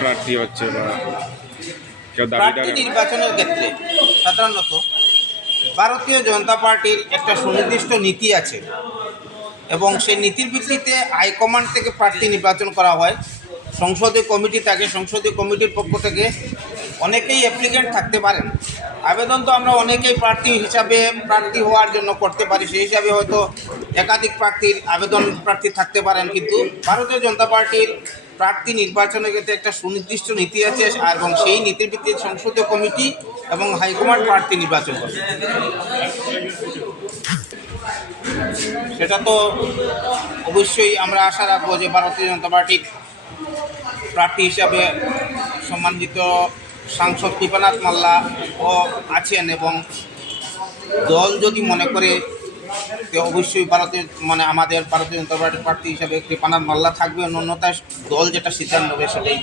প্রার্থী হচ্ছে বা কেউ প্রার্থী দাবিদার নির্বাচনের ক্ষেত্রে সাধারণত ভারতীয় জনতা পার্টির একটা সুনির্দিষ্ট নীতি আছে এবং সেই নীতির ভিত্তিতে হাইকমান্ড থেকে প্রার্থী নির্বাচন করা হয়। সংসদীয় কমিটি থাকে, সংসদীয় কমিটির পক্ষ থেকে অনেকেই অ্যাপ্লিকেন্ট থাকতে পারেন। আবেদন তো আমরা অনেকেই প্রার্থী হিসাবে প্রার্থী হওয়ার জন্য করতে পারি, সেই হিসাবে হয়তো একাধিক প্রার্থী থাকতে পারেন, কিন্তু ভারতীয় জনতা পার্টির প্রার্থী নির্বাচনের ক্ষেত্রে একটা সুনির্দিষ্ট নীতি আছে এবং সেই নীতির ভিত্তিতে সংসদীয় কমিটি এবং হাইকমান্ড প্রার্থী নির্বাচন করে। সেটা তো অবশ্যই আমরা আশা রাখবো যে ভারতীয় জনতা পার্টির প্রার্থী হিসাবে সম্মানিত সাংসদ কৃপানাথ মাল্লা ও আছেন এবং দল যদি মনে করে যে অবশ্যই আমাদের ভারতীয় জনতা পার্টির প্রার্থী হিসাবে কৃপানাথ মাল্লা থাকবে, অন্যথায় দল যেটা সিদ্ধান্ত নেবে সেটাই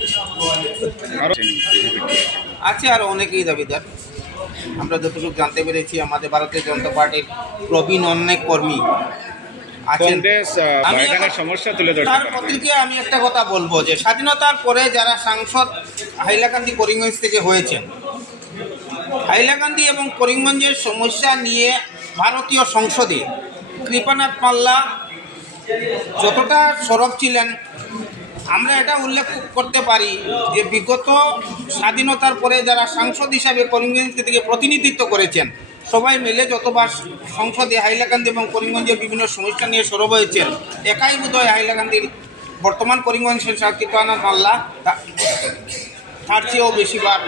আছে। আর অনেকেই দাবিদার, আমরা যতটুকু জানতে পেরেছি আমাদের ভারতীয় জনতা পার্টির প্রবীণ অনেক কর্মী আছেন। তার পত্রিকায় আমি একটা কথা বলবো যে স্বাধীনতার পরে যারা সাংসদ হাইলাকান্দি করিমগঞ্জ থেকে হয়েছেন, হাইলাকান্দি এবং করিমগঞ্জের সমস্যা নিয়ে ভারতীয় সংসদে কৃপানাথ মাল্লা যতটা সরব ছিলেন, আমরা এটা উল্লেখ করতে পারি যে বিগত স্বাধীনতার পরে যারা সাংসদ হিসাবে করিমগঞ্জ থেকে প্রতিনিধিত্ব করেছেন, সবাই মিলে যতবার সংসদে হাইলাকান্দি এবং করিমগঞ্জের বিভিন্ন সমস্যা নিয়ে সরব হয়েছেন, একাই বোধহয় হাইলাকান্দির বর্তমান করিমগঞ্জ সাংসদ কৃপানাথ মাল্লা তার চেয়েও বেশিবার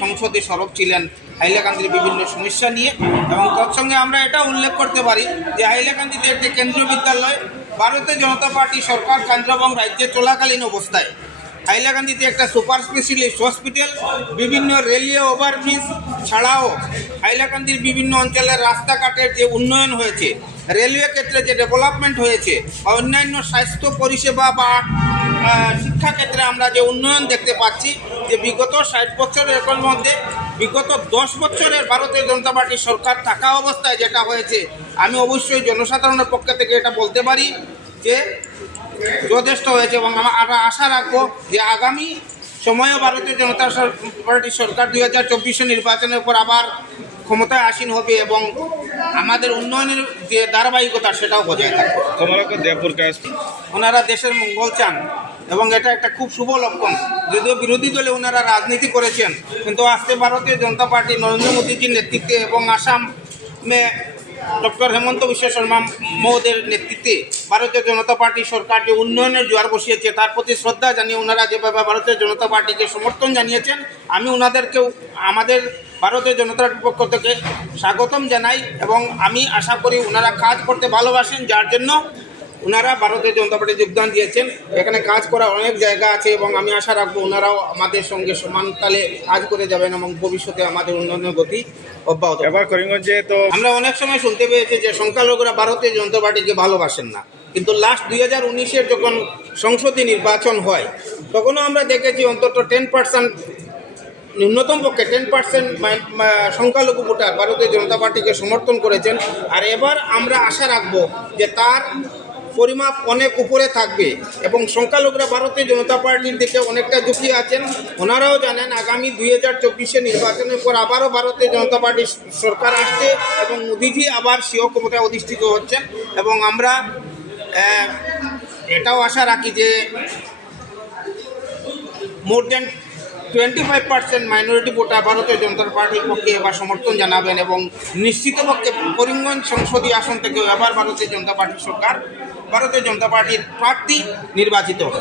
সংসদে সরব ছিলেন হাইলাকান্দির বিভিন্ন সমস্যা নিয়ে। এবং তৎসঙ্গে আমরা এটা উল্লেখ করতে পারি যে হাইলাকান্দিতে একটি কেন্দ্রীয় বিদ্যালয় ভারতীয় জনতা পার্টি সরকার কেন্দ্র এবং রাজ্যে চলাকালীন অবস্থায় হাইলাকান্দিতে একটা সুপার স্পেশালিস্ট হসপিটাল, বিভিন্ন রেলওয়ে ওভারব্রিজ ছাড়াও হাইলাকান্দির বিভিন্ন অঞ্চলের রাস্তাঘাটের যে উন্নয়ন হয়েছে, রেলওয়ে ক্ষেত্রে যে ডেভেলপমেন্ট হয়েছে, অন্যান্য স্বাস্থ্য পরিষেবা বা শিক্ষা ক্ষেত্রে আমরা যে উন্নয়ন দেখতে পাচ্ছি, যে বিগত 60 বছরের মধ্যে বিগত 10 বছরের ভারতীয় জনতা পার্টি সরকার থাকা অবস্থায় যেটা হয়েছে, আমি অবশ্যই জনসাধারণের পক্ষ থেকে এটা বলতে পারি যে যথেষ্ট হয়েছে। এবং আমরা আশা রাখবো যে আগামী সময়েও ভারতীয় জনতা পার্টির সরকার 2024 নির্বাচনের পর আবার ক্ষমতায় আসীন হবে এবং আমাদের উন্নয়নের যে ধারাবাহিকতা সেটাও বজায় থাকবে। ওনারা দেশের মঙ্গল চান এবং এটা একটা খুব শুভ লক্ষণ। যদিও বিরোধী দলে ওনারা রাজনীতি করেছেন, কিন্তু আজকে ভারতীয় জনতা পার্টি নরেন্দ্র মোদীজির নেতৃত্বে এবং আসামে ডক্টর হেমন্ত বিশ্ব শর্মা মহোদয়ের নেতৃত্বে ভারতীয় জনতা পার্টি সরকার যে উন্নয়নের জোয়ার বসিয়েছে, তার প্রতি শ্রদ্ধা জানিয়ে ওনারা যেভাবে ভারতীয় জনতা পার্টিকে সমর্থন জানিয়েছেন, আমি ওনাদেরকেও আমাদের ভারতীয় জনতার পক্ষ থেকে স্বাগতম জানাই। এবং আমি আশা করি ওনারা কাজ করতে ভালোবাসেন, যার জন্য ওনারা ভারতীয় জনতা পার্টি যোগদান দিয়েছেন। এখানে কাজ করা অনেক জায়গা আছে এবং আমি আশা রাখবো ওনারাও আমাদের সঙ্গে সমান তালে কাজ করে যাবেন এবং ভবিষ্যতে আমাদের উন্নয়নের গতি অব্যাহত। এবার করিমগঞ্জে তো আমরা অনেক সময় শুনতে পেয়েছি যে সংখ্যালঘুরা ভারতীয় জনতা পার্টিকে ভালোবাসেন না, কিন্তু লাস্ট 2019-এর যখন সংসদীয় নির্বাচন হয়, তখনও আমরা দেখেছি অন্তত 10%, ন্যূনতম পক্ষে 10% সংখ্যালঘু ভোটার ভারতীয় জনতা পার্টিকে সমর্থন করেছেন। আর এবার আমরা আশা রাখবো যে তার পরিমাপ অনেক উপরে থাকবে এবং সংখ্যালঘুরা ভারতীয় জনতা পার্টির দিকে অনেকটা ঝুঁকি আছেন। ওনারাও জানেন আগামী 2024 নির্বাচনের পর আবারও ভারতীয় জনতা পার্টির সরকার আসছে এবং মোদিজি আবার স্বীয় ক্ষমতায় অধিষ্ঠিত হচ্ছেন। এবং আমরা এটাও আশা রাখি যে মোর দেন 25% মাইনরিটি ভোটার ভারতীয় জনতা পার্টির পক্ষে এবার সমর্থন জানাবেন এবং নিশ্চিতপক্ষে করিমগঞ্জ সংসদীয় আসন থেকে এবার ভারতীয় জনতা পার্টির সরকার ভারতীয় জনতা পার্টির প্রার্থী নির্বাচিত হবে।